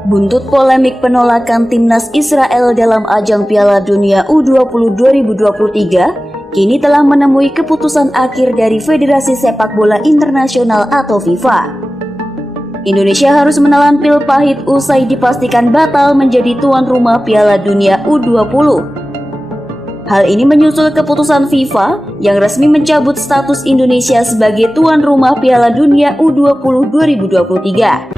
Buntut polemik penolakan timnas Israel dalam ajang Piala Dunia U20 2023, kini telah menemui keputusan akhir dari Federasi Sepak Bola Internasional atau FIFA. Indonesia harus menelan pil pahit usai dipastikan batal menjadi tuan rumah Piala Dunia U20. Hal ini menyusul keputusan FIFA yang resmi mencabut status Indonesia sebagai tuan rumah Piala Dunia U20 2023.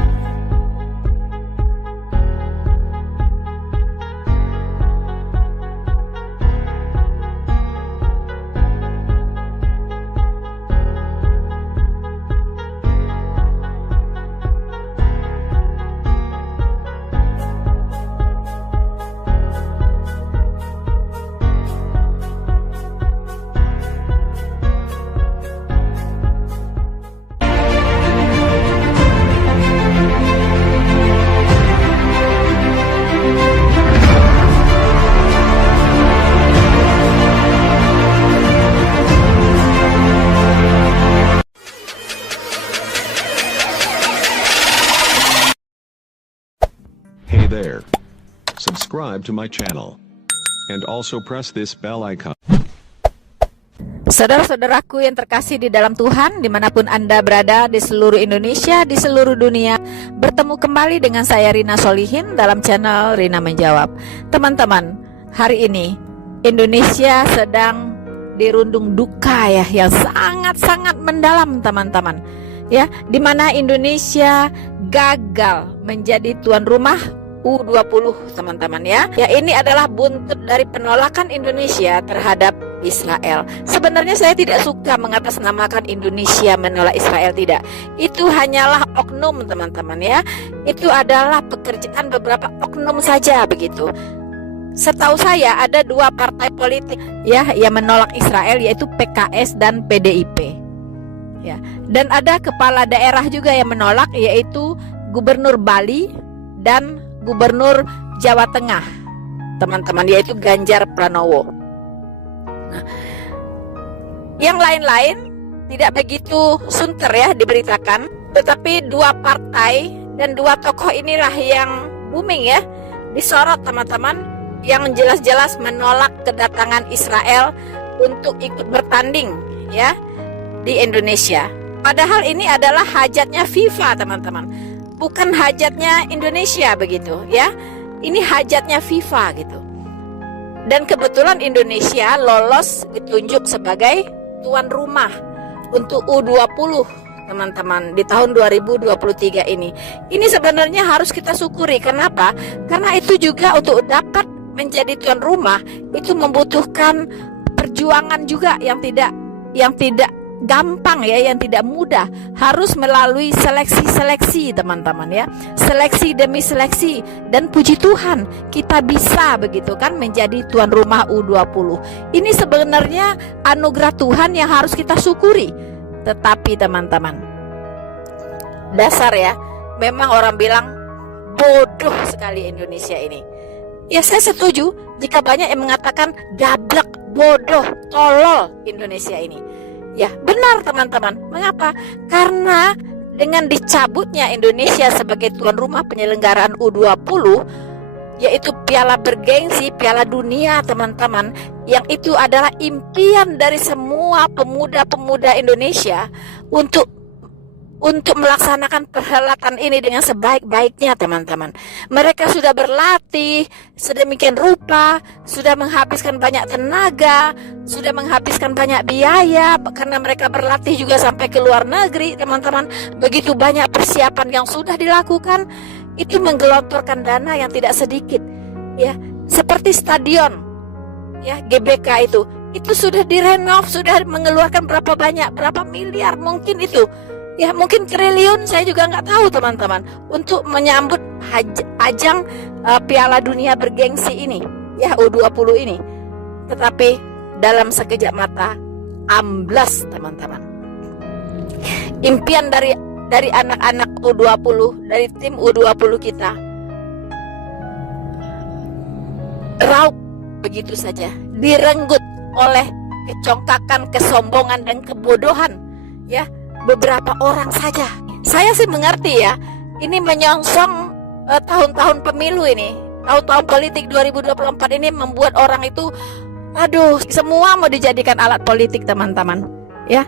Hey there. Subscribe to my channel. And also press this bell icon. Saudara-saudaraku yang terkasih di dalam Tuhan, dimanapun Anda berada di seluruh Indonesia, di seluruh dunia, bertemu kembali dengan saya Rina Solihin dalam channel Rina Menjawab. Teman-teman, hari ini Indonesia sedang dirundung duka yang sangat-sangat mendalam, teman-teman. Ya, di mana Indonesia gagal menjadi tuan rumah U20, teman-teman ya. Ya, ini adalah buntut dari penolakan Indonesia terhadap Israel. Sebenarnya saya tidak suka mengatasnamakan Indonesia menolak Israel, tidak. Itu hanyalah oknum, teman-teman ya. Itu adalah pekerjaan beberapa oknum saja begitu. Setahu saya ada dua partai politik ya yang menolak Israel, yaitu PKS dan PDIP. Ya, dan ada kepala daerah juga yang menolak, yaitu Gubernur Bali dan Gubernur Jawa Tengah, teman-teman, yaitu Ganjar Pranowo. Nah, yang lain-lain tidak begitu sunter ya diberitakan, tetapi dua partai dan dua tokoh inilah yang booming ya, disorot, teman-teman, yang jelas-jelas menolak kedatangan Israel untuk ikut bertanding ya di Indonesia. Padahal ini adalah hajatnya FIFA, teman-teman, bukan hajatnya Indonesia begitu ya. Ini hajatnya FIFA gitu. Dan kebetulan Indonesia lolos ditunjuk sebagai tuan rumah untuk U20, teman-teman, di tahun 2023 ini. Ini sebenarnya harus kita syukuri. Kenapa? Karena itu juga untuk dapat menjadi tuan rumah itu membutuhkan perjuangan juga yang tidak gampang ya, yang tidak mudah. Harus melalui seleksi-seleksi, teman-teman ya. Seleksi demi seleksi, dan puji Tuhan kita bisa begitu kan menjadi tuan rumah U20. Ini sebenarnya anugerah Tuhan yang harus kita syukuri. Tetapi teman-teman, dasar ya, memang orang bilang bodoh sekali Indonesia ini. Ya, saya setuju jika banyak yang mengatakan gablek, bodoh, tolol Indonesia ini. Ya, benar, teman-teman. Mengapa? Karena dengan dicabutnya Indonesia sebagai tuan rumah penyelenggaraan U20, yaitu piala bergengsi, Piala Dunia, teman-teman, yang itu adalah impian dari semua pemuda-pemuda Indonesia untuk melaksanakan perhelatan ini dengan sebaik-baiknya, teman-teman. Mereka sudah berlatih sedemikian rupa, sudah menghabiskan banyak tenaga, sudah menghabiskan banyak biaya, karena mereka berlatih juga sampai ke luar negeri, teman-teman. Begitu banyak persiapan yang sudah dilakukan, itu menggelontorkan dana yang tidak sedikit ya. Seperti stadion ya, GBK itu sudah direnov, sudah mengeluarkan berapa miliar mungkin itu. Ya, mungkin triliun, saya juga nggak tahu, teman-teman, untuk menyambut ajang Piala Dunia bergengsi ini ya, U20 ini. Tetapi dalam sekejap mata amblas, teman-teman. Impian dari anak-anak U20, dari tim U20 kita, raup begitu saja, direnggut oleh kecongkakan, kesombongan, dan kebodohan ya beberapa orang saja. Saya sih mengerti ya, ini menyongsong tahun-tahun pemilu ini, tahun-tahun politik 2024 ini membuat orang itu, aduh, semua mau dijadikan alat politik, teman-teman. Ya,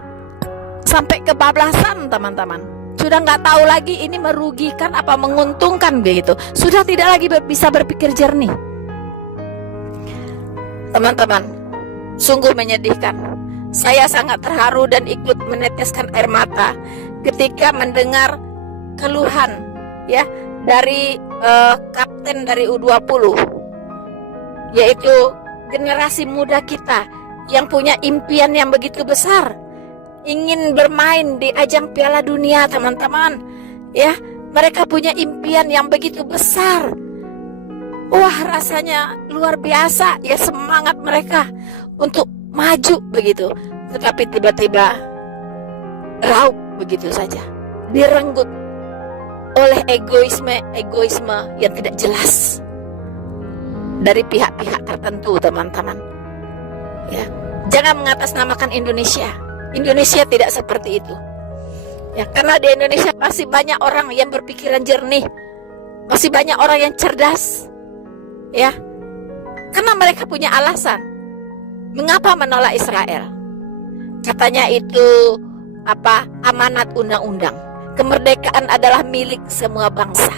sampai kebablasan, teman-teman. Sudah nggak tahu lagi ini merugikan apa menguntungkan begitu. Sudah tidak lagi bisa berpikir jernih. Teman-teman, sungguh menyedihkan. Saya sangat terharu dan ikut meneteskan air mata ketika mendengar keluhan ya dari kapten dari U20, yaitu generasi muda kita yang punya impian yang begitu besar, ingin bermain di ajang Piala Dunia, teman-teman. Ya, mereka punya impian yang begitu besar. Wah, rasanya luar biasa ya semangat mereka untuk maju begitu. Tetapi tiba-tiba raup begitu saja, direnggut oleh egoisme yang tidak jelas dari pihak-pihak tertentu, teman-teman. Ya, jangan mengatasnamakan Indonesia. Indonesia tidak seperti itu. Ya, karena di Indonesia masih banyak orang yang berpikiran jernih, masih banyak orang yang cerdas. Ya, karena mereka punya alasan mengapa menolak Israel. Katanya itu amanat undang-undang. Kemerdekaan adalah milik semua bangsa.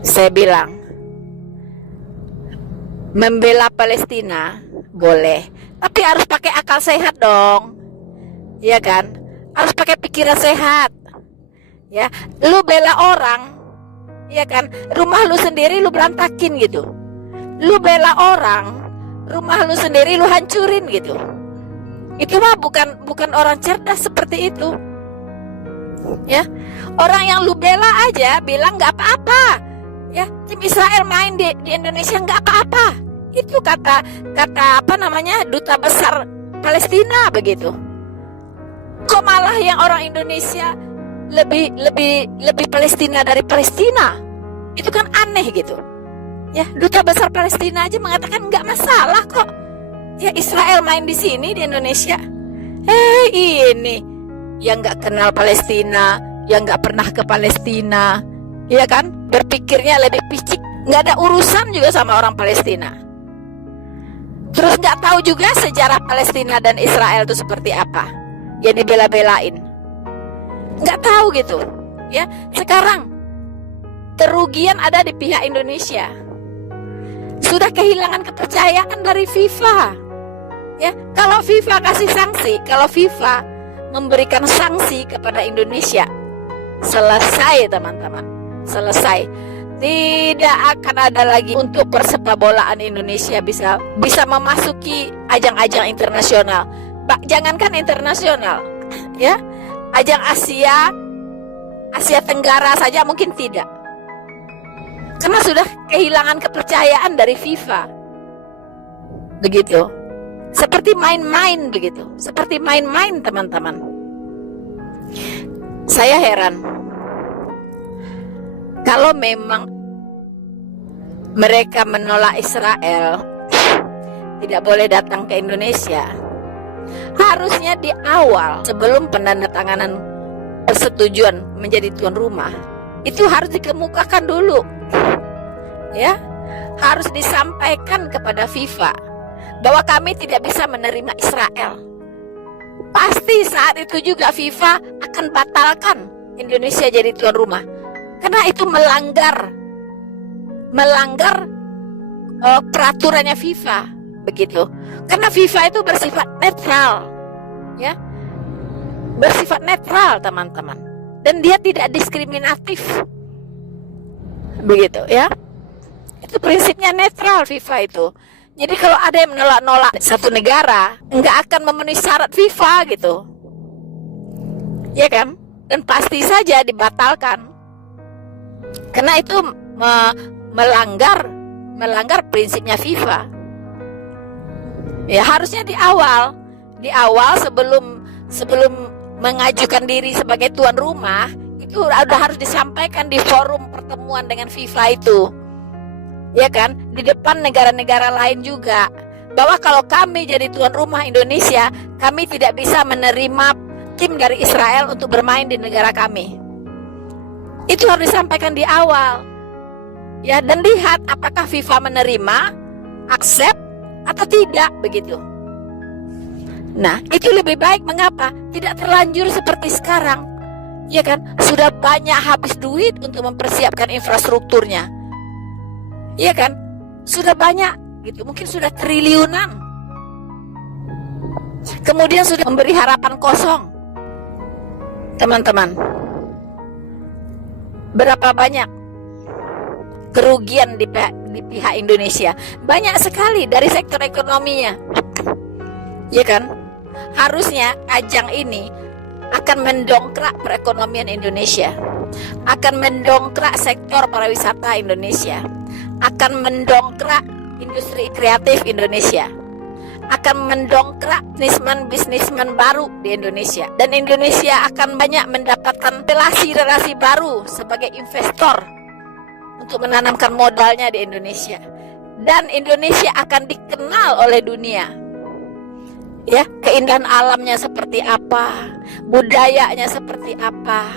Saya bilang, membela Palestina boleh, tapi harus pakai akal sehat dong. Ya kan? Harus pakai pikiran sehat. Ya, lu bela orang, ya kan? Rumah lu sendiri lu berantakin gitu. Lu bela orang, rumah lu sendiri lu hancurin gitu. Itu mah bukan orang cerdas seperti itu. Ya, orang yang lu bela aja bilang nggak apa-apa. Ya, tim Israel main di Indonesia nggak apa-apa. Itu kata duta besar Palestina begitu. Kok malah yang orang Indonesia lebih Palestina dari Palestina? Itu kan aneh gitu. Ya, duta besar Palestina aja mengatakan nggak masalah kok. Ya, Israel main di sini di Indonesia. Ini yang nggak kenal Palestina, yang nggak pernah ke Palestina, ya kan? Berpikirnya lebih picik, nggak ada urusan juga sama orang Palestina. Terus nggak tahu juga sejarah Palestina dan Israel itu seperti apa, yang dibela-belain. Nggak tahu gitu, ya. Sekarang kerugian ada di pihak Indonesia. Sudah kehilangan kepercayaan dari FIFA. Ya, kalau FIFA kasih sanksi, kalau FIFA memberikan sanksi kepada Indonesia, selesai teman-teman, selesai. Tidak akan ada lagi untuk persepak bolaan Indonesia bisa memasuki ajang-ajang internasional. Jangankan internasional, ya, ajang Asia Tenggara saja mungkin tidak, karena sudah kehilangan kepercayaan dari FIFA. Begitu. Seperti main-main begitu. Seperti main-main, teman-teman. Saya heran. Kalau memang mereka menolak Israel, tidak boleh datang ke Indonesia. Harusnya di awal, sebelum penandatanganan persetujuan menjadi tuan rumah, itu harus dikemukakan dulu. Ya, harus disampaikan kepada FIFA bahwa kami tidak bisa menerima Israel. Pasti saat itu juga FIFA akan batalkan Indonesia jadi tuan rumah, karena itu melanggar peraturannya FIFA begitu. Karena FIFA itu bersifat netral, ya, bersifat netral, teman-teman, dan dia tidak diskriminatif begitu, ya. Itu prinsipnya netral FIFA itu. Jadi kalau ada yang menolak-nolak satu negara, nggak akan memenuhi syarat FIFA gitu, ya kan? Dan pasti saja dibatalkan, karena itu melanggar prinsipnya FIFA. Ya, harusnya di awal sebelum mengajukan diri sebagai tuan rumah, itu udah harus disampaikan di forum pertemuan dengan FIFA itu. Ya kan, di depan negara-negara lain juga, bahwa kalau kami jadi tuan rumah Indonesia, kami tidak bisa menerima tim dari Israel untuk bermain di negara kami. Itu harus disampaikan di awal. Ya, dan lihat apakah FIFA menerima, accept atau tidak begitu. Nah, itu lebih baik. Mengapa? Tidak terlanjur seperti sekarang. Ya kan? Sudah banyak habis duit untuk mempersiapkan infrastrukturnya. Ya kan? Sudah banyak gitu, mungkin sudah triliunan. Kemudian sudah memberi harapan kosong. Teman-teman, berapa banyak kerugian di pihak Indonesia? Banyak sekali dari sektor ekonominya. Ya kan? Harusnya ajang ini akan mendongkrak perekonomian Indonesia, akan mendongkrak sektor pariwisata Indonesia, akan mendongkrak industri kreatif Indonesia, akan mendongkrak bisnismen baru di Indonesia, dan Indonesia akan banyak mendapatkan relasi-relasi baru sebagai investor untuk menanamkan modalnya di Indonesia, dan Indonesia akan dikenal oleh dunia. Ya, keindahan alamnya seperti apa, budayanya seperti apa.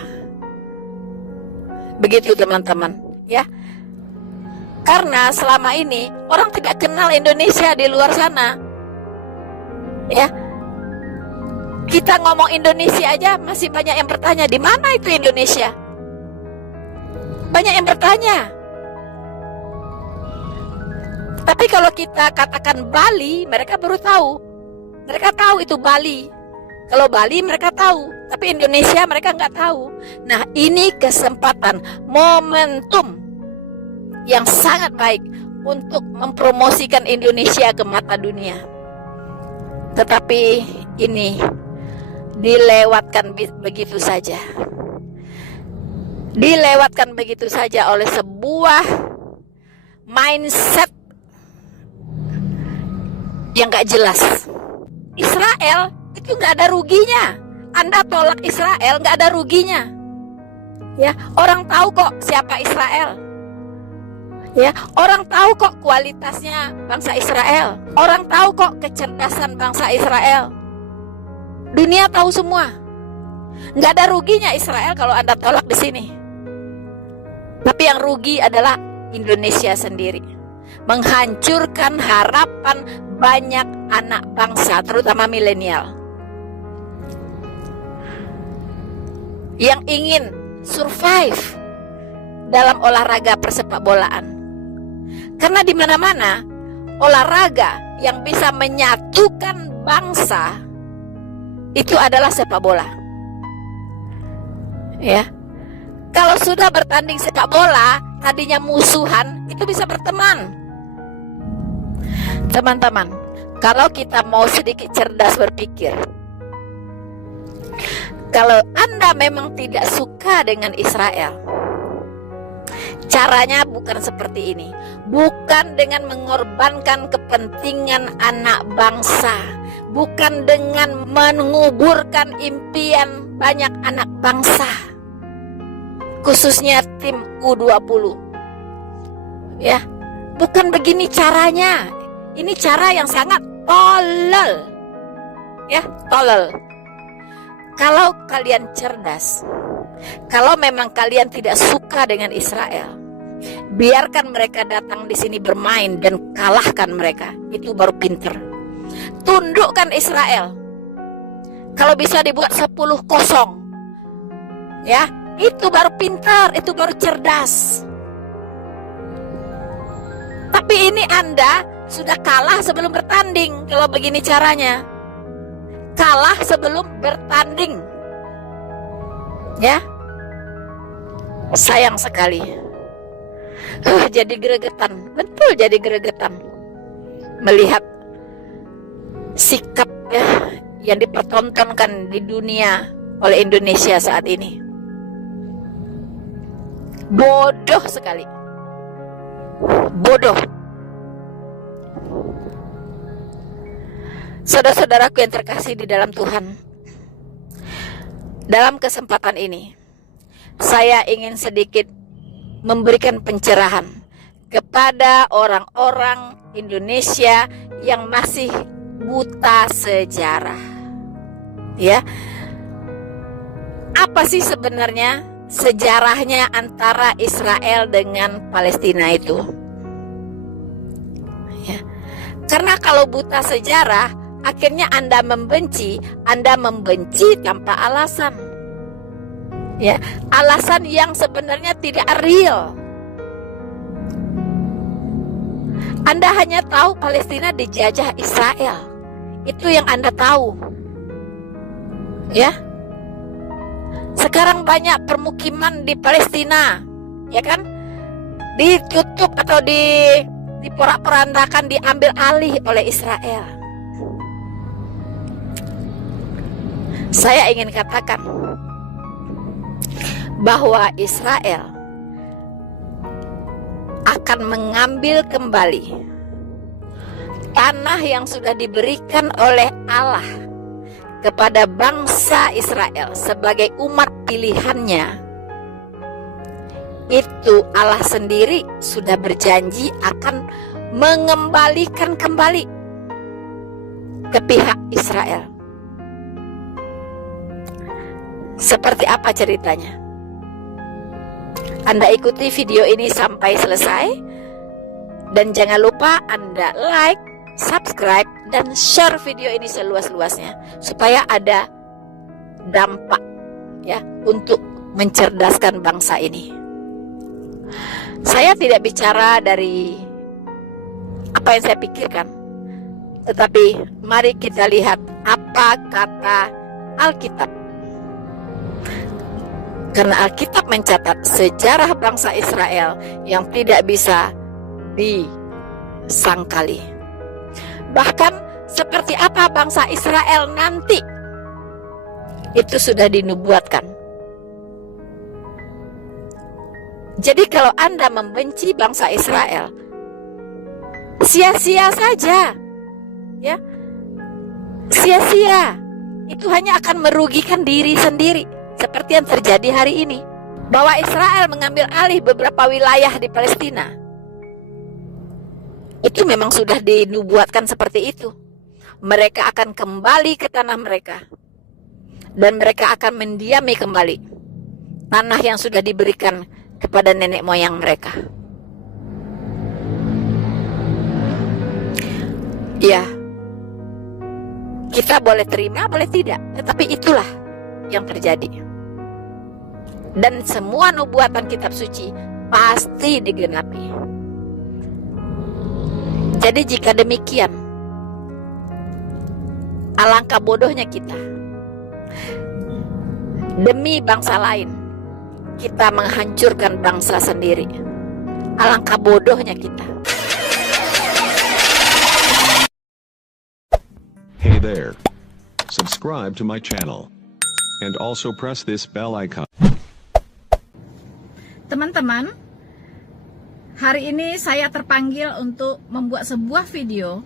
Begitu teman-teman, ya. Karena selama ini orang tidak kenal Indonesia di luar sana. Ya. Kita ngomong Indonesia aja masih banyak yang bertanya, di mana itu Indonesia? Banyak yang bertanya. Tapi kalau kita katakan Bali, mereka baru tahu. Mereka tahu itu Bali. Kalau Bali mereka tahu, tapi Indonesia mereka nggak tahu. Nah, ini kesempatan, momentum yang sangat baik untuk mempromosikan Indonesia ke mata dunia. Tetapi ini dilewatkan begitu saja. Dilewatkan begitu saja oleh sebuah mindset yang nggak jelas. Israel itu nggak ada ruginya. Anda tolak Israel nggak ada ruginya. Ya, orang tahu kok siapa Israel. Ya, orang tahu kok kualitasnya bangsa Israel. Orang tahu kok kecerdasan bangsa Israel. Dunia tahu semua. Nggak ada ruginya Israel kalau Anda tolak di sini. Tapi yang rugi adalah Indonesia sendiri. Menghancurkan harapan banyak anak bangsa, terutama milenial, yang ingin survive dalam olahraga persepak bolaan. Karena di mana-mana olahraga yang bisa menyatukan bangsa itu adalah sepak bola. Ya. Kalau sudah bertanding sepak bola, tadinya musuhan, itu bisa berteman. Teman-teman, kalau kita mau sedikit cerdas berpikir, kalau Anda memang tidak suka dengan Israel, caranya bukan seperti ini. Bukan dengan mengorbankan kepentingan anak bangsa, bukan dengan menguburkan impian banyak anak bangsa, khususnya tim U20. Ya, bukan begini caranya. Ini cara yang sangat tolol. Ya, tolol. Kalau kalian cerdas, kalau memang kalian tidak suka dengan Israel, biarkan mereka datang di sini bermain dan kalahkan mereka. Itu baru pinter. Tundukkan Israel. Kalau bisa dibuat 10-0, ya, itu baru pintar, itu baru cerdas. Tapi ini Anda sudah kalah sebelum bertanding. Kalau begini caranya, kalah sebelum bertanding. Ya, sayang sekali. Jadi gregetan, betul jadi gregetan melihat sikap ya yang dipertontonkan di dunia oleh Indonesia saat ini. Bodoh sekali. Bodoh. Saudara-saudaraku yang terkasih di dalam Tuhan, dalam kesempatan ini saya ingin sedikit memberikan pencerahan kepada orang-orang Indonesia yang masih buta sejarah. Ya, apa sih sebenarnya sejarahnya antara Israel dengan Palestina itu. Ya. Karena kalau buta sejarah, akhirnya Anda membenci tanpa alasan. Ya, alasan yang sebenarnya tidak real. Anda hanya tahu Palestina dijajah Israel. Itu yang Anda tahu. Ya. Sekarang banyak permukiman di Palestina, ya kan? Ditutup atau diporak-porandakan, diambil alih oleh Israel. Saya ingin katakan bahwa Israel akan mengambil kembali tanah yang sudah diberikan oleh Allah kepada bangsa Israel sebagai umat pilihannya. Itu Allah sendiri sudah berjanji akan mengembalikan kembali ke pihak Israel. Seperti apa ceritanya? Anda ikuti video ini sampai selesai, dan jangan lupa Anda like, subscribe, dan share video ini seluas-luasnya supaya ada dampak ya untuk mencerdaskan bangsa ini. Saya tidak bicara dari apa yang saya pikirkan, tetapi mari kita lihat apa kata Alkitab. Karena Alkitab mencatat sejarah bangsa Israel yang tidak bisa disangkali. Bahkan seperti apa bangsa Israel nanti, itu sudah dinubuatkan. Jadi kalau Anda membenci bangsa Israel, sia-sia saja. Ya. Sia-sia. Itu hanya akan merugikan diri sendiri. Seperti yang terjadi hari ini, bahwa Israel mengambil alih beberapa wilayah di Palestina. Itu memang sudah dinubuatkan seperti itu. Mereka akan kembali ke tanah mereka, dan mereka akan mendiami kembali tanah yang sudah diberikan kepada nenek moyang mereka. Ya, kita boleh terima, boleh tidak, tetapi itulah yang terjadi. Dan semua nubuatan kitab suci pasti digenapi. Jadi jika demikian, alangkah bodohnya kita. Demi bangsa lain, kita menghancurkan bangsa sendiri. Alangkah bodohnya kita. Hey there. Subscribe to my channel. And also press this bell icon. Teman-teman, hari ini saya terpanggil untuk membuat sebuah video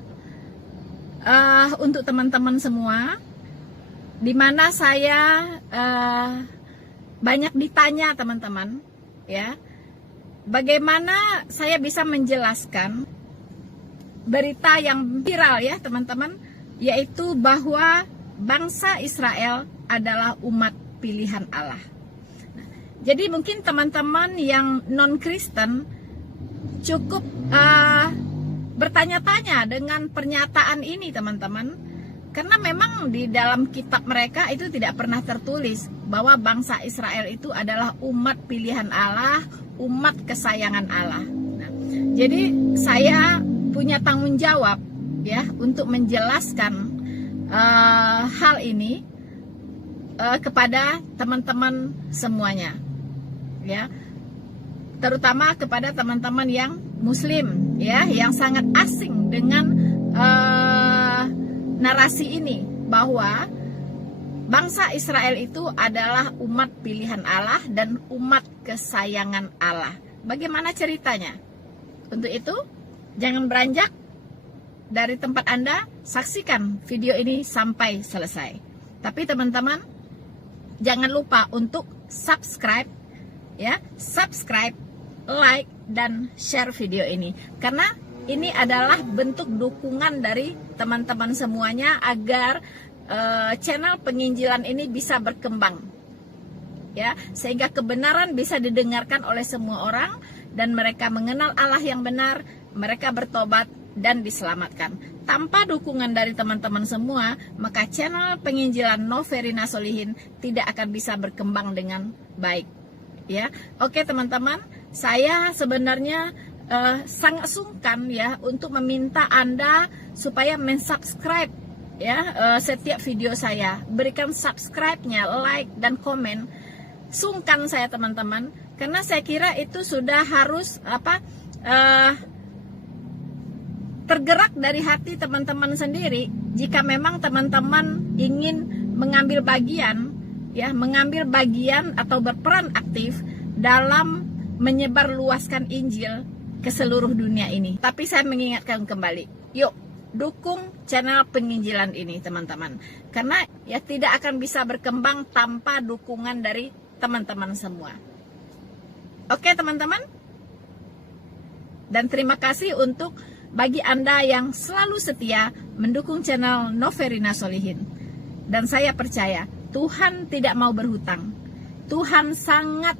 untuk teman-teman semua, di mana saya banyak ditanya teman-teman, ya, bagaimana saya bisa menjelaskan berita yang viral ya teman-teman, yaitu bahwa bangsa Israel adalah umat pilihan Allah. Jadi mungkin teman-teman yang non-Kristen cukup bertanya-tanya dengan pernyataan ini teman-teman. Karena memang di dalam kitab mereka itu tidak pernah tertulis bahwa bangsa Israel itu adalah umat pilihan Allah, umat kesayangan Allah. Nah, jadi saya punya tanggung jawab ya untuk menjelaskan hal ini kepada teman-teman semuanya. Ya, terutama kepada teman-teman yang Muslim, ya, yang sangat asing dengan narasi ini bahwa bangsa Israel itu adalah umat pilihan Allah dan umat kesayangan Allah. Bagaimana ceritanya? Untuk itu, jangan beranjak dari tempat Anda, saksikan video ini sampai selesai. Tapi teman-teman, jangan lupa untuk subscribe, ya, subscribe, like, dan share video ini, karena ini adalah bentuk dukungan dari teman-teman semuanya agar channel penginjilan ini bisa berkembang, ya, sehingga kebenaran bisa didengarkan oleh semua orang dan mereka mengenal Allah yang benar, mereka bertobat dan diselamatkan. Tanpa dukungan dari teman-teman semua, maka channel penginjilan Noverina Solihin tidak akan bisa berkembang dengan baik. Ya, oke teman-teman, saya sebenarnya sangat sungkan ya untuk meminta Anda supaya mensubscribe ya setiap video saya. Berikan subscribe-nya, like dan komen. Sungkan saya teman-teman, karena saya kira itu sudah harus tergerak dari hati teman-teman sendiri. Jika memang teman-teman ingin mengambil bagian ya, mengambil bagian atau berperan aktif dalam menyebarluaskan Injil ke seluruh dunia ini. Tapi saya mengingatkan kembali, yuk dukung channel penginjilan ini teman-teman, karena ya tidak akan bisa berkembang tanpa dukungan dari teman-teman semua. Oke teman-teman, dan terima kasih untuk bagi Anda yang selalu setia mendukung channel Noverina Solihin. Dan saya percaya Tuhan tidak mau berhutang. Tuhan sangat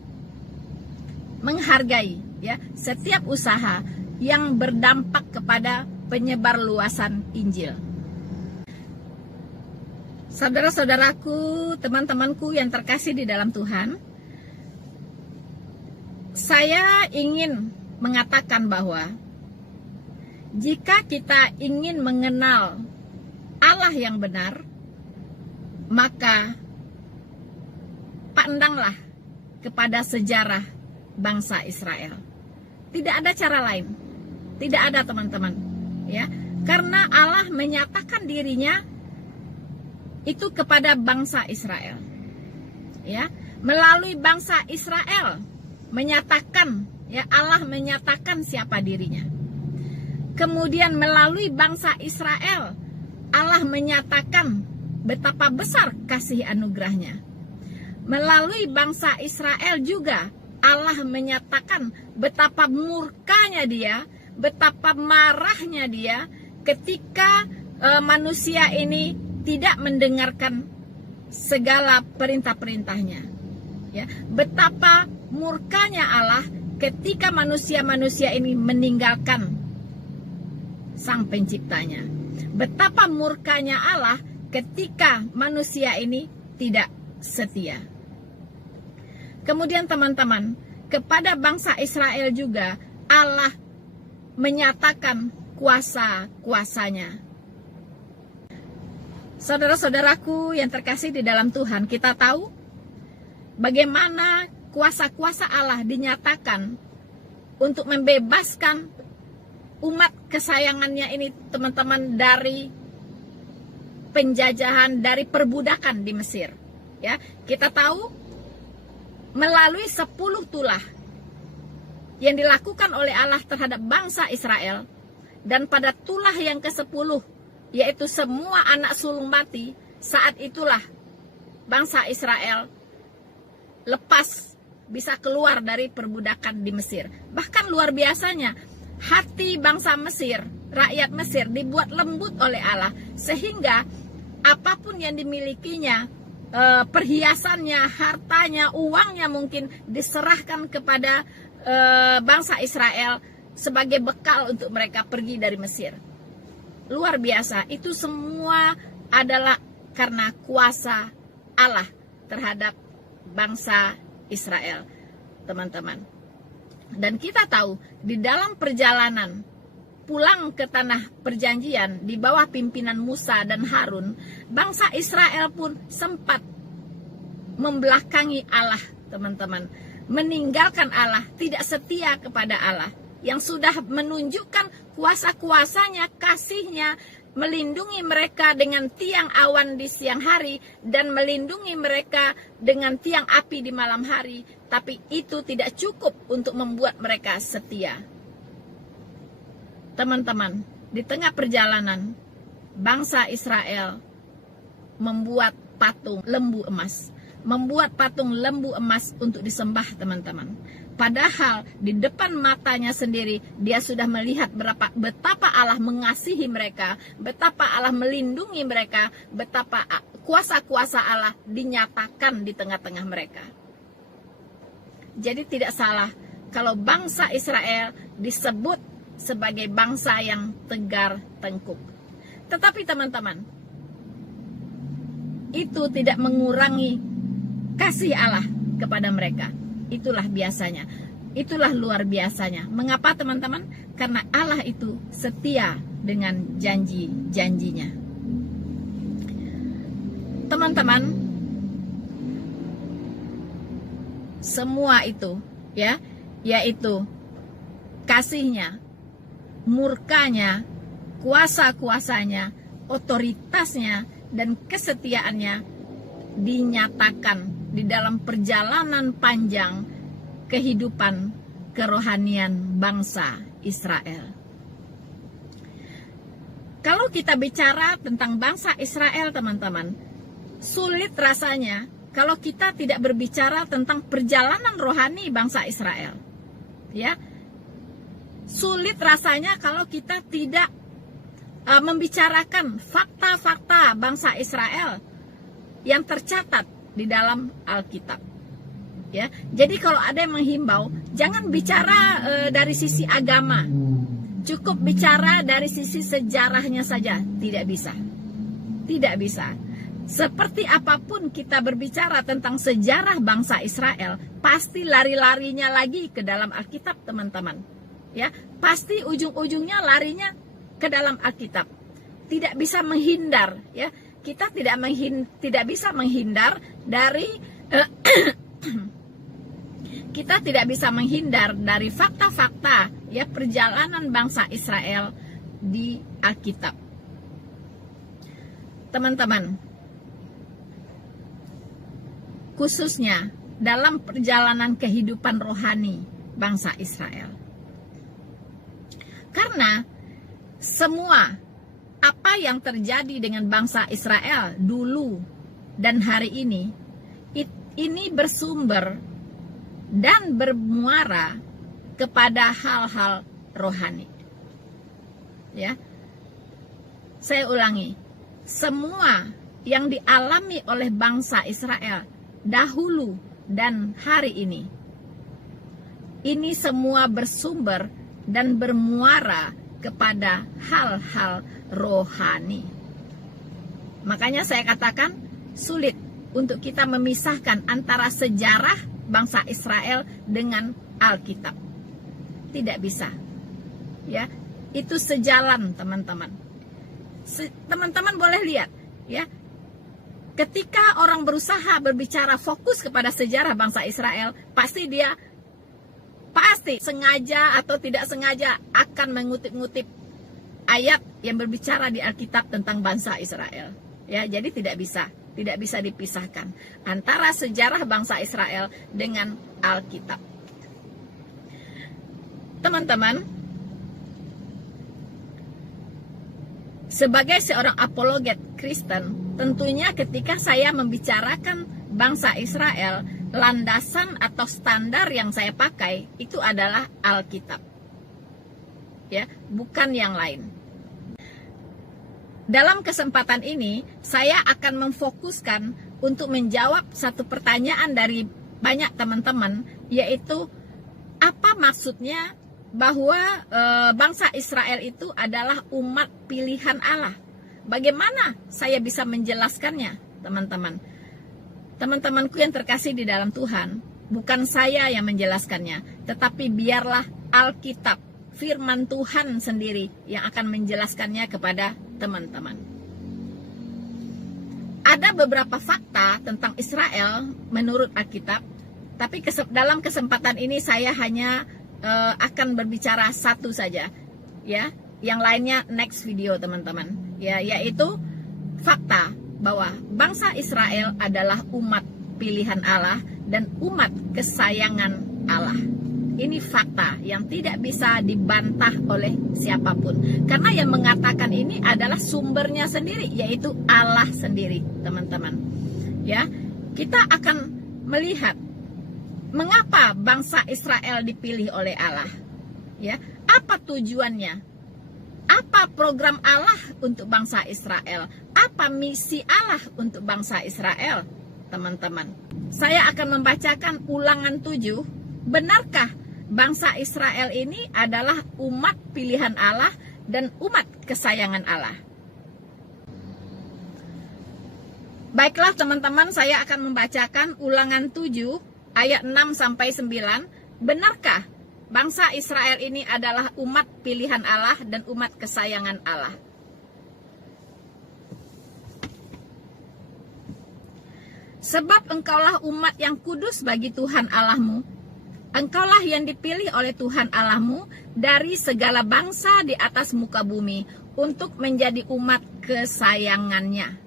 menghargai ya setiap usaha yang berdampak kepada penyebar luasan Injil. Saudara-saudaraku, teman-temanku yang terkasih di dalam Tuhan, saya ingin mengatakan bahwa jika kita ingin mengenal Allah yang benar, maka pandanglah kepada sejarah bangsa Israel. Tidak ada cara lain. Tidak ada teman-teman. Ya, karena Allah menyatakan dirinya itu kepada bangsa Israel. Ya, melalui bangsa Israel menyatakan ya, Allah menyatakan siapa dirinya. Kemudian melalui bangsa Israel Allah menyatakan betapa besar kasih anugerahnya. Melalui bangsa Israel juga Allah menyatakan betapa murkanya dia, betapa marahnya dia ketika manusia ini tidak mendengarkan segala perintah-perintahnya. Ya, betapa murkanya Allah ketika manusia-manusia ini meninggalkan Sang Penciptanya. Betapa murkanya Allah ketika manusia ini tidak setia. Kemudian teman-teman, kepada bangsa Israel juga Allah menyatakan kuasa-kuasanya. Saudara-saudaraku yang terkasih di dalam Tuhan, kita tahu bagaimana kuasa-kuasa Allah dinyatakan untuk membebaskan umat kesayangannya ini teman-teman dari penjajahan, dari perbudakan di Mesir. Ya, kita tahu melalui 10 tulah yang dilakukan oleh Allah terhadap bangsa Israel, dan pada tulah yang ke-10 yaitu semua anak sulung mati, saat itulah bangsa Israel lepas, bisa keluar dari perbudakan di Mesir. Bahkan luar biasanya, hati bangsa Mesir, rakyat Mesir dibuat lembut oleh Allah, sehingga apapun yang dimilikinya, perhiasannya, hartanya, uangnya mungkin diserahkan kepada bangsa Israel sebagai bekal untuk mereka pergi dari Mesir. Luar biasa, itu semua adalah karena kuasa Allah terhadap bangsa Israel, teman-teman. Dan kita tahu di dalam perjalanan pulang ke tanah perjanjian di bawah pimpinan Musa dan Harun, bangsa Israel pun sempat membelakangi Allah, teman-teman. Meninggalkan Allah, tidak setia kepada Allah yang sudah menunjukkan kuasa-kuasanya, kasihnya, melindungi mereka dengan tiang awan di siang hari dan melindungi mereka dengan tiang api di malam hari. Tapi itu tidak cukup untuk membuat mereka setia. Teman-teman, di tengah perjalanan, bangsa Israel membuat patung lembu emas. Membuat patung lembu emas untuk disembah, teman-teman. Padahal di depan matanya sendiri, dia sudah melihat betapa Allah mengasihi mereka, betapa Allah melindungi mereka, betapa kuasa-kuasa Allah dinyatakan di tengah-tengah mereka. Jadi tidak salah kalau bangsa Israel disebut sebagai bangsa yang tegar tengkuk. Tetapi teman-teman, itu tidak mengurangi kasih Allah kepada mereka. Itulah biasanya. Itulah luar biasanya. Mengapa teman-teman? Karena Allah itu setia dengan janji-janjinya. Teman-teman, semua itu ya, yaitu kasihnya, murkanya, kuasa-kuasanya, otoritasnya, dan kesetiaannya dinyatakan di dalam perjalanan panjang kehidupan kerohanian bangsa Israel. Kalau kita bicara tentang bangsa Israel, teman-teman, sulit rasanya kalau kita tidak berbicara tentang perjalanan rohani bangsa Israel. Ya. Sulit rasanya kalau kita tidak membicarakan fakta-fakta bangsa Israel yang tercatat di dalam Alkitab. Ya, jadi kalau ada yang menghimbau, jangan bicara dari sisi agama, cukup bicara dari sisi sejarahnya saja. Tidak bisa, tidak bisa. Seperti apapun kita berbicara tentang sejarah bangsa Israel, pasti lari-larinya lagi ke dalam Alkitab, teman-teman. Ya, pasti ujung-ujungnya larinya ke dalam Alkitab. Tidak bisa menghindar. Ya, kita tidak bisa menghindar dari kita tidak bisa menghindar dari fakta-fakta ya perjalanan bangsa Israel di Alkitab. Teman-teman, khususnya dalam perjalanan kehidupan rohani bangsa Israel. Karena semua apa yang terjadi dengan bangsa Israel dulu dan hari ini bersumber dan bermuara kepada hal-hal rohani. Ya. Saya ulangi, semua yang dialami oleh bangsa Israel dahulu dan hari ini semua bersumber dan bermuara kepada hal-hal rohani. Makanya saya katakan sulit untuk kita memisahkan antara sejarah bangsa Israel dengan Alkitab. Tidak bisa. Ya, itu sejalan, teman-teman. Teman-teman boleh lihat, ya. Ketika orang berusaha berbicara fokus kepada sejarah bangsa Israel, pasti sengaja atau tidak sengaja akan mengutip-ngutip ayat yang berbicara di Alkitab tentang bangsa Israel. Ya, jadi tidak bisa dipisahkan antara sejarah bangsa Israel dengan Alkitab. Teman-teman, sebagai seorang apologet Kristen, tentunya ketika saya membicarakan bangsa Israel, landasan atau standar yang saya pakai itu adalah Alkitab. Ya, bukan yang lain. Dalam kesempatan ini, saya akan memfokuskan untuk menjawab satu pertanyaan dari banyak teman-teman, yaitu apa maksudnya bahwa bangsa Israel itu adalah umat pilihan Allah. Bagaimana saya bisa menjelaskannya, teman-teman? Teman-temanku yang terkasih di dalam Tuhan, bukan saya yang menjelaskannya, tetapi biarlah Alkitab, firman Tuhan sendiri yang akan menjelaskannya kepada teman-teman. Ada beberapa fakta tentang Israel menurut Alkitab, tapi dalam kesempatan ini saya hanya akan berbicara satu saja, ya. Yang lainnya next video, teman-teman. Ya, yaitu fakta bahwa bangsa Israel adalah umat pilihan Allah dan umat kesayangan Allah. Ini fakta yang tidak bisa dibantah oleh siapapun. Karena yang mengatakan ini adalah sumbernya sendiri, yaitu Allah sendiri, teman-teman. Ya, kita akan melihat mengapa bangsa Israel dipilih oleh Allah. Ya, apa tujuannya? Apa program Allah untuk bangsa Israel? Apa misi Allah untuk bangsa Israel, teman-teman? Saya akan membacakan Ulangan 7 benarkah bangsa Israel ini adalah umat pilihan Allah dan umat kesayangan Allah? Baiklah teman-teman, saya akan membacakan Ulangan 7 ayat 6 sampai 9. Benarkah bangsa Israel ini adalah umat pilihan Allah dan umat kesayangan Allah? Sebab engkaulah umat yang kudus bagi Tuhan Allahmu. Engkaulah yang dipilih oleh Tuhan Allahmu dari segala bangsa di atas muka bumi untuk menjadi umat kesayangannya.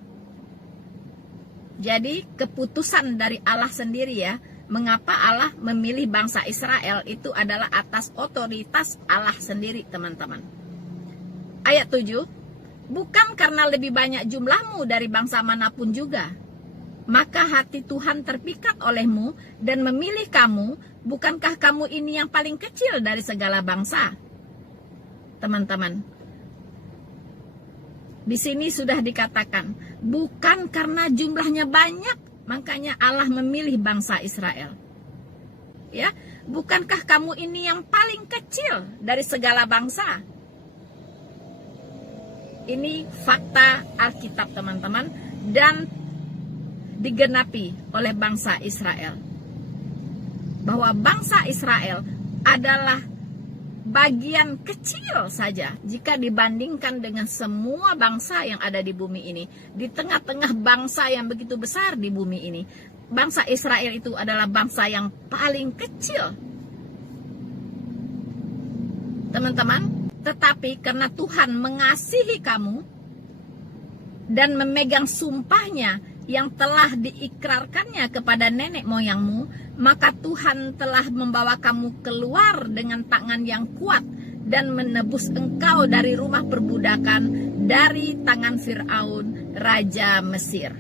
Jadi keputusan dari Allah sendiri ya, mengapa Allah memilih bangsa Israel itu adalah atas otoritas Allah sendiri teman-teman. Ayat 7, bukan karena lebih banyak jumlahmu dari bangsa manapun juga, maka hati Tuhan terpikat olehmu dan memilih kamu. Bukankah kamu ini yang paling kecil dari segala bangsa? Teman-teman, di sini sudah dikatakan, bukan karena jumlahnya banyak, makanya Allah memilih bangsa Israel. Ya, bukankah kamu ini yang paling kecil dari segala bangsa? Ini fakta Alkitab teman-teman, dan digenapi oleh bangsa Israel. Bahwa bangsa Israel adalah bagian kecil saja jika dibandingkan dengan semua bangsa yang ada di bumi ini. Di tengah-tengah bangsa yang begitu besar di bumi ini, bangsa Israel itu adalah bangsa yang paling kecil. Teman-teman, tetapi karena Tuhan mengasihi kamu dan memegang sumpahnya yang telah diikrarkannya kepada nenek moyangmu, maka Tuhan telah membawa kamu keluar dengan tangan yang kuat dan menebus engkau dari rumah perbudakan, dari tangan Fir'aun, Raja Mesir.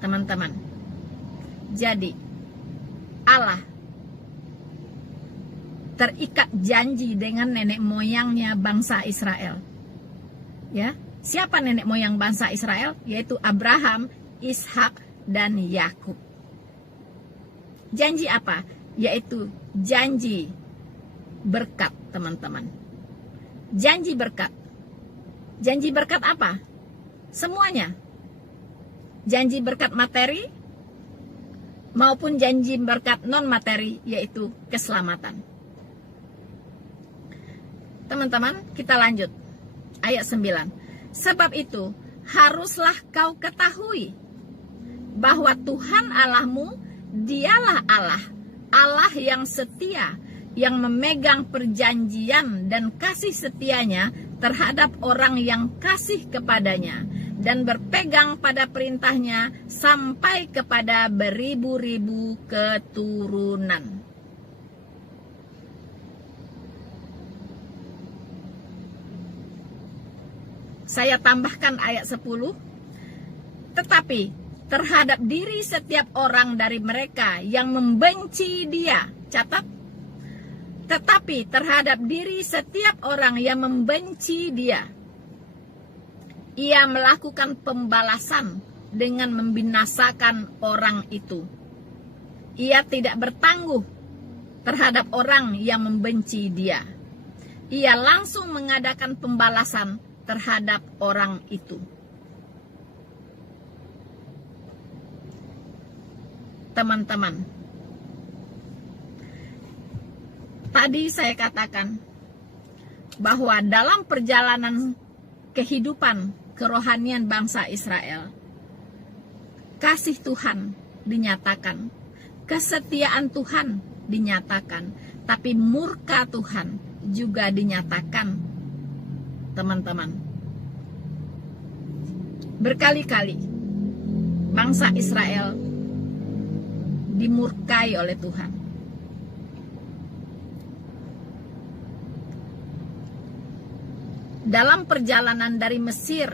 Teman-teman, jadi Allah terikat janji dengan nenek moyangnya bangsa Israel. Ya, siapa nenek moyang bangsa Israel? Yaitu Abraham, Ishak, dan Yakub. Janji apa? Yaitu janji berkat, teman-teman. Janji berkat. Janji berkat apa? Semuanya. Janji berkat materi maupun janji berkat non materi, yaitu keselamatan. Teman-teman, kita lanjut. Ayat 9. Sebab itu, haruslah kau ketahui bahwa Tuhan Allahmu, dialah Allah, Allah yang setia, yang memegang perjanjian dan kasih setianya terhadap orang yang kasih kepadanya, dan berpegang pada perintahnya sampai kepada beribu-ribu keturunan. Saya tambahkan ayat 10. Tetapi terhadap diri setiap orang dari mereka yang membenci dia, catat. Tetapi terhadap diri setiap orang yang membenci dia, ia melakukan pembalasan dengan membinasakan orang itu. Ia tidak bertangguh terhadap orang yang membenci dia. Ia langsung mengadakan pembalasan terhadap orang itu. Teman-teman, tadi saya katakan bahwa dalam perjalanan kehidupan kerohanian bangsa Israel, kasih Tuhan dinyatakan, kesetiaan Tuhan dinyatakan, tapi murka Tuhan juga dinyatakan. Teman-teman, berkali-kali bangsa Israel dimurkai oleh Tuhan. Dalam perjalanan dari Mesir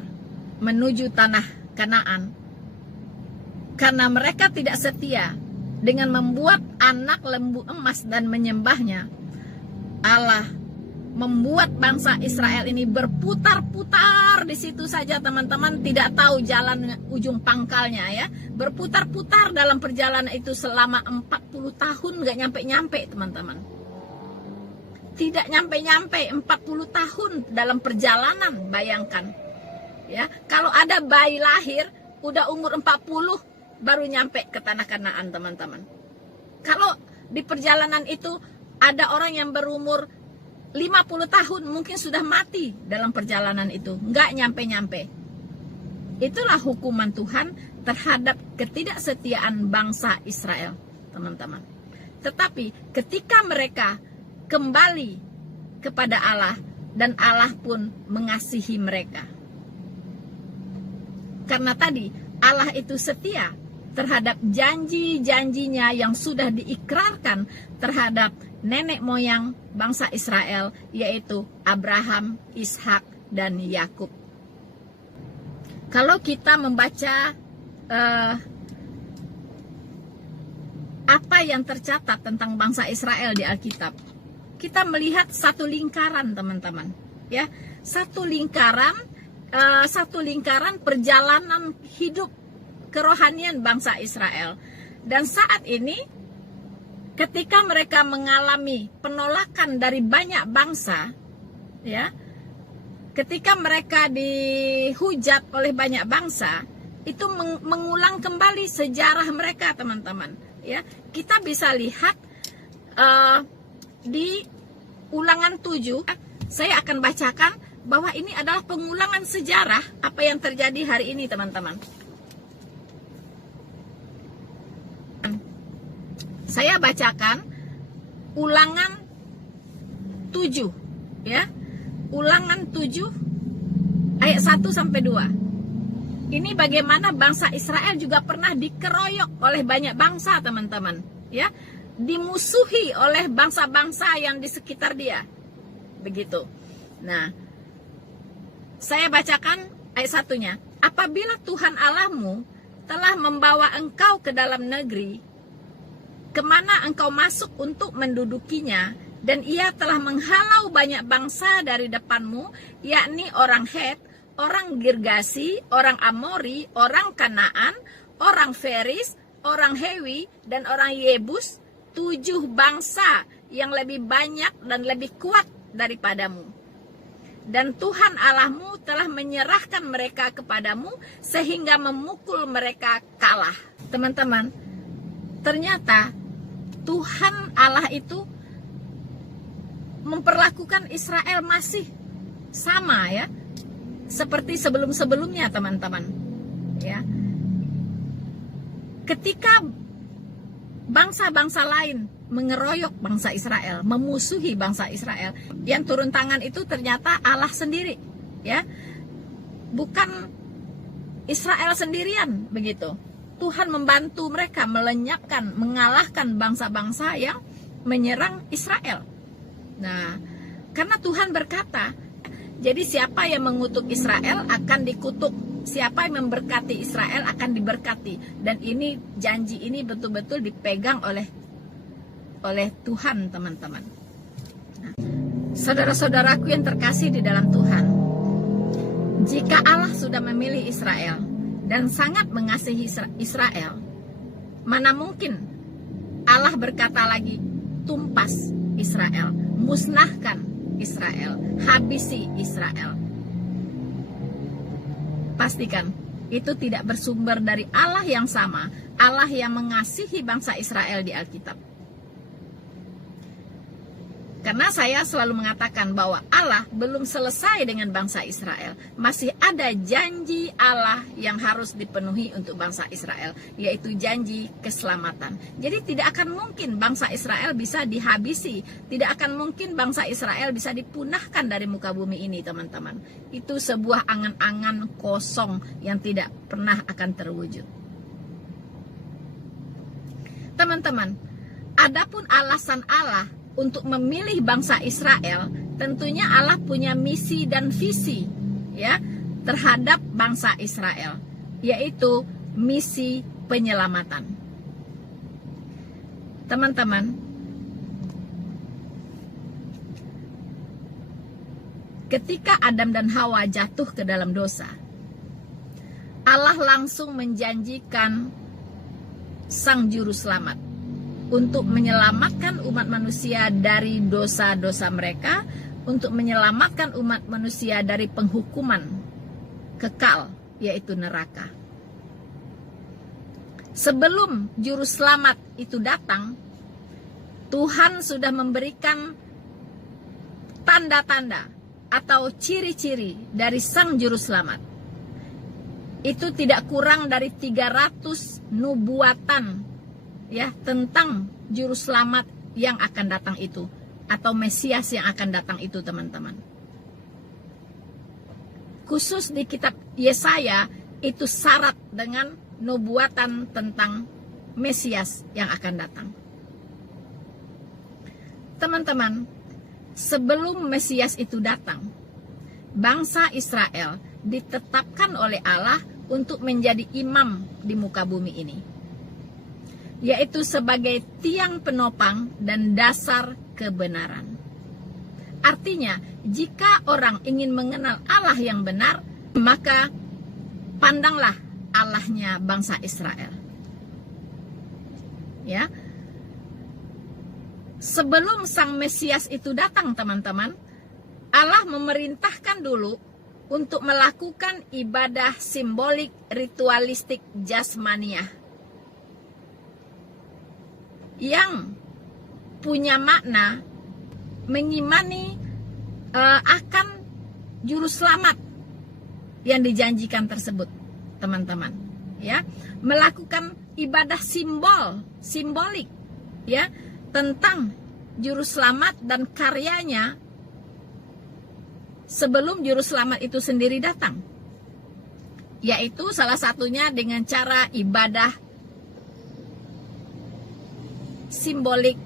menuju tanah Kanaan, karena mereka tidak setia dengan membuat anak lembu emas dan menyembahnya, Allah membuat bangsa Israel ini berputar-putar di situ saja, teman-teman, tidak tahu jalan ujung pangkalnya ya. Berputar-putar dalam perjalanan itu selama 40 tahun, nggak nyampe-nyampe, teman-teman. Tidak nyampe-nyampe 40 tahun dalam perjalanan, bayangkan. Ya, kalau ada bayi lahir udah umur 40 baru nyampe ke tanah Kanaan, teman-teman. Kalau di perjalanan itu ada orang yang berumur 50 tahun mungkin sudah mati dalam perjalanan itu, nggak nyampe-nyampe. Itulah hukuman Tuhan terhadap ketidaksetiaan bangsa Israel, teman-teman. Tetapi ketika mereka kembali kepada Allah, dan Allah pun mengasihi mereka. Karena tadi Allah itu setia terhadap janji-janjinya yang sudah diikrarkan terhadap nenek moyang bangsa Israel, yaitu Abraham, Ishak, dan Yakub. Kalau kita membaca apa yang tercatat tentang bangsa Israel di Alkitab, kita melihat satu lingkaran, teman-teman. Ya, satu lingkaran perjalanan hidup kerohanian bangsa Israel. Dan saat ini, ketika mereka mengalami penolakan dari banyak bangsa, ya, ketika mereka dihujat oleh banyak bangsa, itu mengulang kembali sejarah mereka, teman-teman. Ya, kita bisa lihat di Ulangan 7, saya akan bacakan bahwa ini adalah pengulangan sejarah apa yang terjadi hari ini, teman-teman. Saya bacakan Ulangan 7, ya. Ulangan 7 ayat 1 sampai 2. Ini bagaimana bangsa Israel juga pernah dikeroyok oleh banyak bangsa, teman-teman, ya. Dimusuhi oleh bangsa-bangsa yang di sekitar dia. Begitu. Nah, saya bacakan ayat 1-nya. Apabila Tuhan Allahmu telah membawa engkau ke dalam negeri kemana engkau masuk untuk mendudukinya, dan ia telah menghalau banyak bangsa dari depanmu, yakni orang Het, orang Girgasi, orang Amori, orang Kanaan, orang Feris, orang Hewi, dan orang Yebus, 7 bangsa yang lebih banyak dan lebih kuat daripadamu. Dan Tuhan Allahmu telah menyerahkan mereka kepadamu sehingga memukul mereka kalah. Teman-teman, ternyata Tuhan Allah itu memperlakukan Israel masih sama, ya, seperti sebelum-sebelumnya, teman-teman. Ya, ketika bangsa-bangsa lain mengeroyok bangsa Israel, memusuhi bangsa Israel, yang turun tangan itu ternyata Allah sendiri, ya, bukan Israel sendirian, begitu. Tuhan membantu mereka melenyapkan, mengalahkan bangsa-bangsa yang menyerang Israel. Nah, karena Tuhan berkata, jadi siapa yang mengutuk Israel akan dikutuk, siapa yang memberkati Israel akan diberkati. Dan ini, janji ini betul-betul dipegang oleh Tuhan, teman-teman. Nah, saudara-saudaraku yang terkasih di dalam Tuhan, jika Allah sudah memilih Israel dan sangat mengasihi Israel, mana mungkin Allah berkata lagi, tumpas Israel, musnahkan Israel, habisi Israel. Pastikan itu tidak bersumber dari Allah yang sama, Allah yang mengasihi bangsa Israel di Alkitab. Karena saya selalu mengatakan bahwa Allah belum selesai dengan bangsa Israel. Masih ada janji Allah yang harus dipenuhi untuk bangsa Israel, yaitu janji keselamatan. Jadi tidak akan mungkin bangsa Israel bisa dihabisi. Tidak akan mungkin bangsa Israel bisa dipunahkan dari muka bumi ini, teman-teman. Itu sebuah angan-angan kosong yang tidak pernah akan terwujud. Teman-teman, adapun alasan Allah untuk memilih bangsa Israel, tentunya Allah punya misi dan visi, ya, terhadap bangsa Israel, yaitu misi penyelamatan. Teman-teman, ketika Adam dan Hawa jatuh ke dalam dosa, Allah langsung menjanjikan Sang Juru Selamat untuk menyelamatkan umat manusia dari dosa-dosa mereka, untuk menyelamatkan umat manusia dari penghukuman kekal, yaitu neraka. Sebelum Juru Selamat itu datang, Tuhan sudah memberikan tanda-tanda atau ciri-ciri dari Sang Juru Selamat. Itu tidak kurang dari 300 nubuatan ya tentang Juru Selamat yang akan datang itu, atau Mesias yang akan datang itu, teman-teman. Khusus di kitab Yesaya itu syarat dengan nubuatan tentang Mesias yang akan datang. Teman-teman, sebelum Mesias itu datang, bangsa Israel ditetapkan oleh Allah untuk menjadi imam di muka bumi ini, yaitu sebagai tiang penopang dan dasar kebenaran. Artinya, jika orang ingin mengenal Allah yang benar, maka pandanglah Allahnya bangsa Israel. Ya. Sebelum Sang Mesias itu datang, teman-teman, Allah memerintahkan dulu untuk melakukan ibadah simbolik ritualistik jasmaniah yang punya makna mengimani akan Juru Selamat yang dijanjikan tersebut, teman-teman. Ya, melakukan ibadah simbolik, ya, tentang Juru Selamat dan karyanya sebelum Juru Selamat itu sendiri datang, yaitu salah satunya dengan cara ibadah simbolik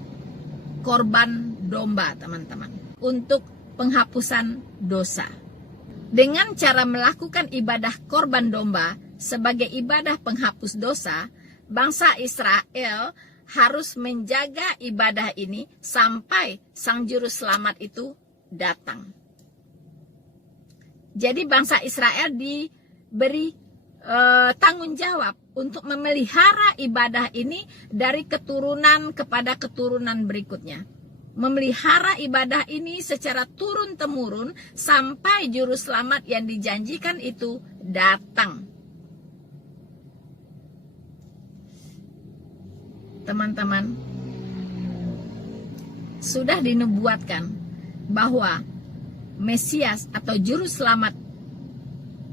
korban domba, teman-teman, untuk penghapusan dosa. Dengan cara melakukan ibadah korban domba sebagai ibadah penghapus dosa, bangsa Israel harus menjaga ibadah ini sampai Sang Juru Selamat itu datang. Jadi bangsa Israel diberi tanggung jawab untuk memelihara ibadah ini dari keturunan kepada keturunan berikutnya. Memelihara ibadah ini secara turun-temurun sampai Juru Selamat yang dijanjikan itu datang. Teman-teman, sudah dinubuatkan bahwa Mesias atau Juru Selamat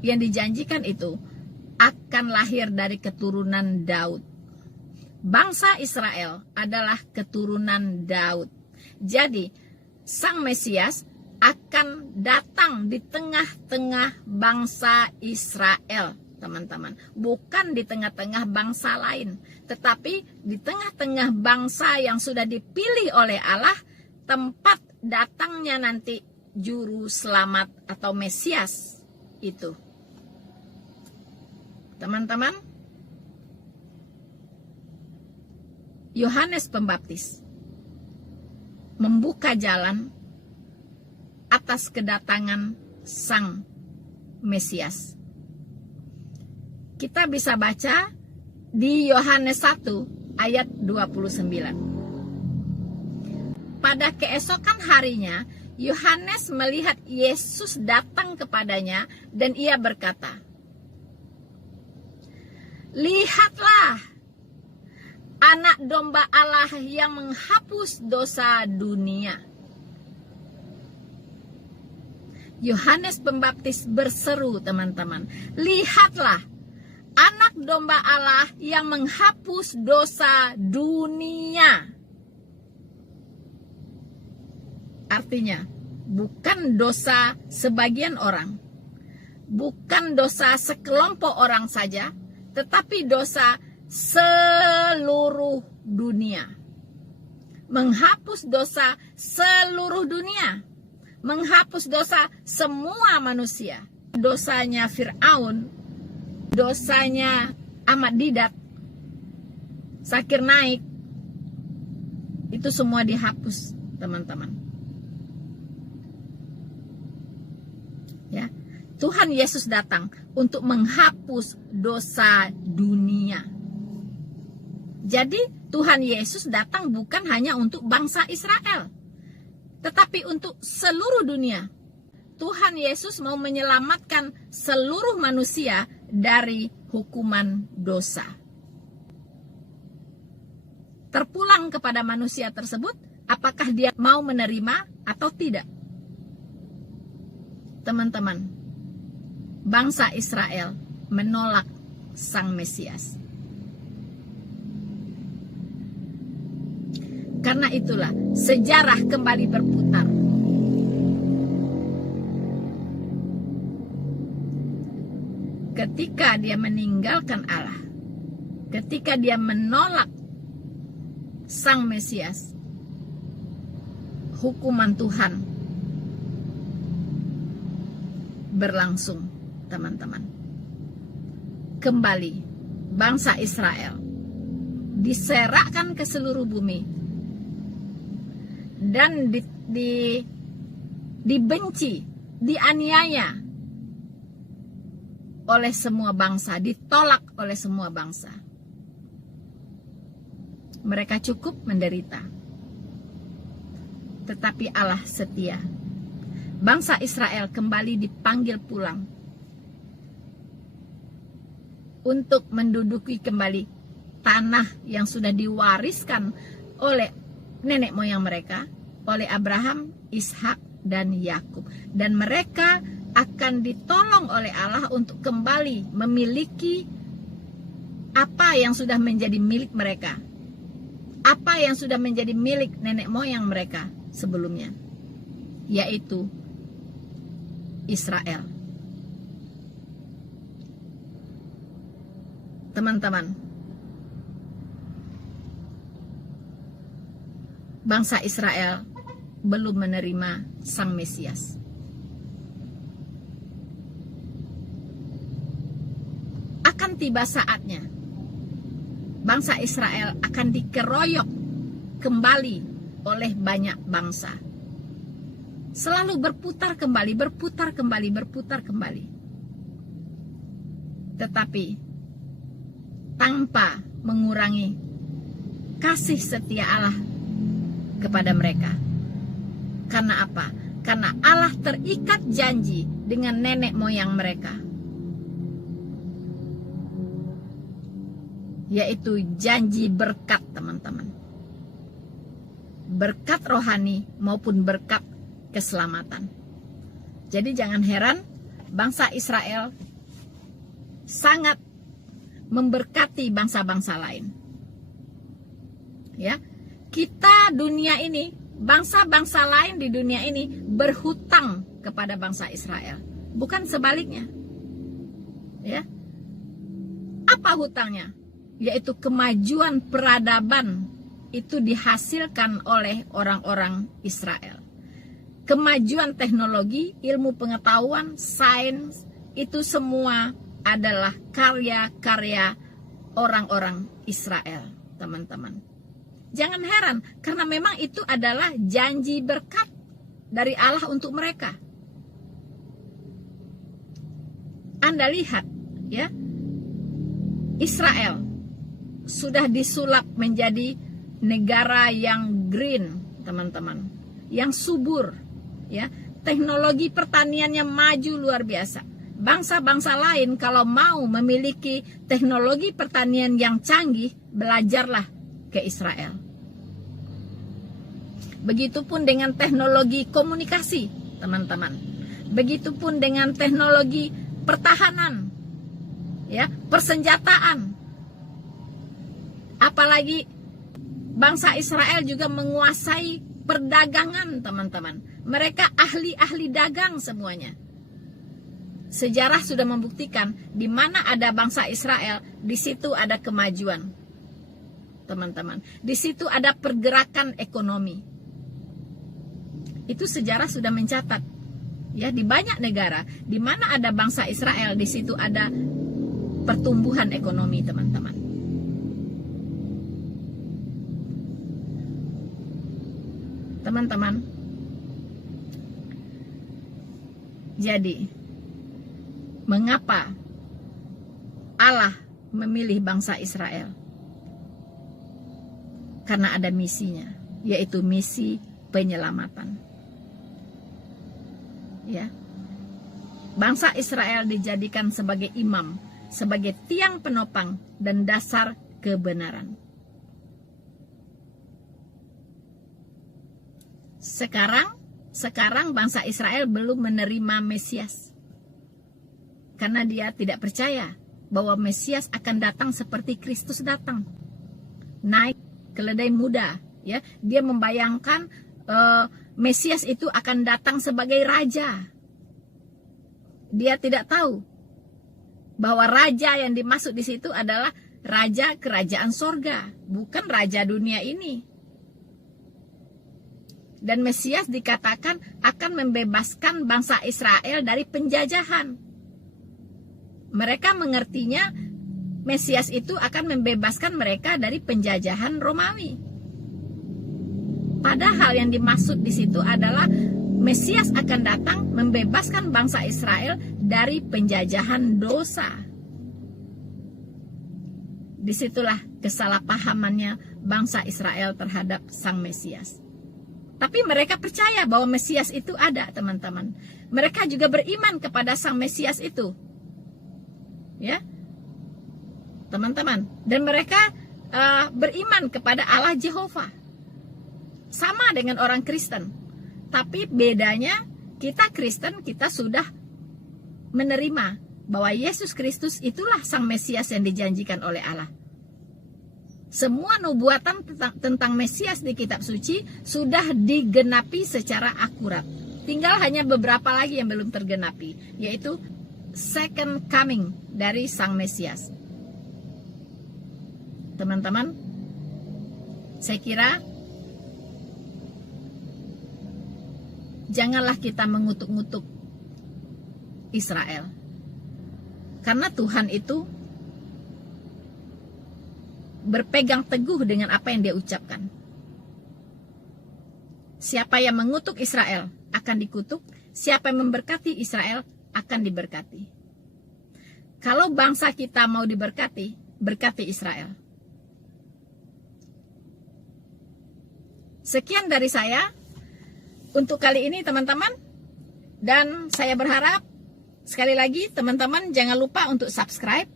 yang dijanjikan itu akan lahir dari keturunan Daud. Bangsa Israel adalah keturunan Daud. Jadi, Sang Mesias akan datang di tengah-tengah bangsa Israel, teman-teman. Bukan di tengah-tengah bangsa lain, tetapi di tengah-tengah bangsa yang sudah dipilih oleh Allah, tempat datangnya nanti Juru Selamat atau Mesias itu. Teman-teman, Yohanes Pembaptis membuka jalan atas kedatangan Sang Mesias. Kita bisa baca di Yohanes 1 ayat 29. Pada keesokan harinya, Yohanes melihat Yesus datang kepadanya dan ia berkata, "Lihatlah, Anak Domba Allah yang menghapus dosa dunia." Yohanes Pembaptis berseru, teman-teman, "Lihatlah, Anak Domba Allah yang menghapus dosa dunia." Artinya, bukan dosa sebagian orang, bukan dosa sekelompok orang saja, tetapi dosa seluruh dunia. Menghapus dosa seluruh dunia, menghapus dosa semua manusia. Dosanya Fir'aun, dosanya Ahmad Didat, Zakir Naik, itu semua dihapus, teman-teman. Ya, Tuhan Yesus datang untuk menghapus dosa dunia. Jadi Tuhan Yesus datang bukan hanya untuk bangsa Israel, tetapi untuk seluruh dunia. Tuhan Yesus mau menyelamatkan seluruh manusia dari hukuman dosa. Terpulang kepada manusia tersebut, apakah dia mau menerima atau tidak? Teman-teman, bangsa Israel menolak Sang Mesias. Karena itulah sejarah kembali berputar. Ketika dia meninggalkan Allah, ketika dia menolak Sang Mesias, hukuman Tuhan berlangsung, teman-teman. Kembali bangsa Israel diserakkan ke seluruh bumi dan dibenci, dianiaya oleh semua bangsa, ditolak oleh semua bangsa. Mereka cukup menderita, tetapi Allah setia. Bangsa Israel kembali dipanggil pulang untuk menduduki kembali tanah yang sudah diwariskan oleh nenek moyang mereka, oleh Abraham, Ishak, dan Yakub. Dan mereka akan ditolong oleh Allah untuk kembali memiliki apa yang sudah menjadi milik mereka, apa yang sudah menjadi milik nenek moyang mereka sebelumnya, yaitu Israel. Teman-teman, bangsa Israel belum menerima Sang Mesias. Akan tiba saatnya bangsa Israel akan dikeroyok kembali oleh banyak bangsa. Selalu berputar kembali, berputar kembali, berputar kembali. Tetapi tanpa mengurangi kasih setia Allah kepada mereka. Karena apa? Karena Allah terikat janji dengan nenek moyang mereka, yaitu janji berkat, teman-teman. Berkat rohani maupun berkat keselamatan. Jadi jangan heran bangsa Israel sangat memberkati bangsa-bangsa lain. Ya, kita dunia ini, bangsa-bangsa lain di dunia ini berhutang kepada bangsa Israel, bukan sebaliknya. Ya. Apa hutangnya? Yaitu kemajuan peradaban itu dihasilkan oleh orang-orang Israel. Kemajuan teknologi, ilmu pengetahuan, sains, itu semua adalah karya-karya orang-orang Israel, teman-teman. Jangan heran, karena memang itu adalah janji berkat dari Allah untuk mereka. Anda lihat, ya, Israel sudah disulap menjadi negara yang green, teman-teman, yang subur, ya. Teknologi pertaniannya maju luar biasa. Bangsa-bangsa lain kalau mau memiliki teknologi pertanian yang canggih, belajarlah ke Israel. Begitupun dengan teknologi komunikasi, teman-teman. Begitupun dengan teknologi pertahanan, ya, persenjataan. Apalagi bangsa Israel juga menguasai perdagangan, teman-teman. Mereka ahli-ahli dagang semuanya. Sejarah sudah membuktikan di mana ada bangsa Israel, di situ ada kemajuan, teman-teman. Di situ ada pergerakan ekonomi. Itu sejarah sudah mencatat. Ya, di banyak negara di mana ada bangsa Israel, di situ ada pertumbuhan ekonomi, teman-teman. Teman-teman, Jadi, mengapa Allah memilih bangsa Israel? Karena ada misinya, yaitu misi penyelamatan. Ya. Bangsa Israel dijadikan sebagai imam, sebagai tiang penopang dan dasar kebenaran. Sekarang bangsa Israel belum menerima Mesias. Karena dia tidak percaya bahwa Mesias akan datang seperti Kristus datang. Naik keledai muda, ya. Dia membayangkan Mesias itu akan datang sebagai raja. Dia tidak tahu bahwa raja yang dimaksud di situ adalah raja kerajaan sorga, bukan raja dunia ini. Dan Mesias dikatakan akan membebaskan bangsa Israel dari penjajahan. Mereka mengertinya Mesias itu akan membebaskan mereka dari penjajahan Romawi. Padahal yang dimaksud di situ adalah Mesias akan datang membebaskan bangsa Israel dari penjajahan dosa. Disitulah kesalahpahamannya bangsa Israel terhadap Sang Mesias. Tapi mereka percaya bahwa Mesias itu ada, teman-teman. Mereka juga beriman kepada Sang Mesias itu. Ya, teman-teman. Dan mereka beriman kepada Allah Jehovah. Sama dengan orang Kristen. Tapi bedanya, kita Kristen, kita sudah menerima bahwa Yesus Kristus itulah Sang Mesias yang dijanjikan oleh Allah. Semua nubuatan tentang Mesias di kitab suci sudah digenapi secara akurat. Tinggal hanya beberapa lagi yang belum tergenapi, yaitu second coming dari Sang Mesias. Teman-teman, saya kira janganlah kita mengutuk-ngutuk Israel. Karena Tuhan itu berpegang teguh dengan apa yang dia ucapkan. Siapa yang mengutuk Israel akan dikutuk, siapa yang memberkati Israel akan diberkati. Kalau bangsa kita mau diberkati, berkati Israel. Sekian dari saya untuk kali ini, teman-teman. Dan saya berharap sekali lagi teman-teman jangan lupa untuk subscribe,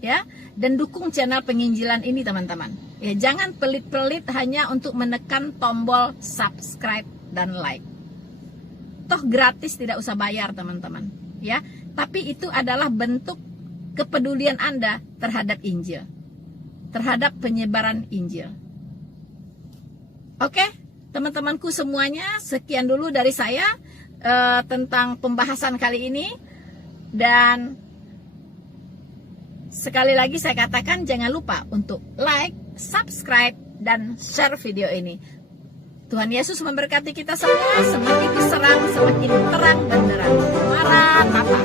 ya, dan dukung channel penginjilan ini, teman-teman. Ya, jangan pelit-pelit hanya untuk menekan tombol subscribe dan like. Toh gratis, tidak usah bayar, teman-teman, ya. Tapi itu adalah bentuk kepedulian Anda terhadap Injil, terhadap penyebaran Injil. Oke, teman-temanku semuanya, sekian dulu dari saya tentang pembahasan kali ini. Dan sekali lagi saya katakan, jangan lupa untuk like, subscribe, dan share video ini. Tuhan Yesus memberkati kita semua. Semakin diserang, semakin terang benderang. Maranatha.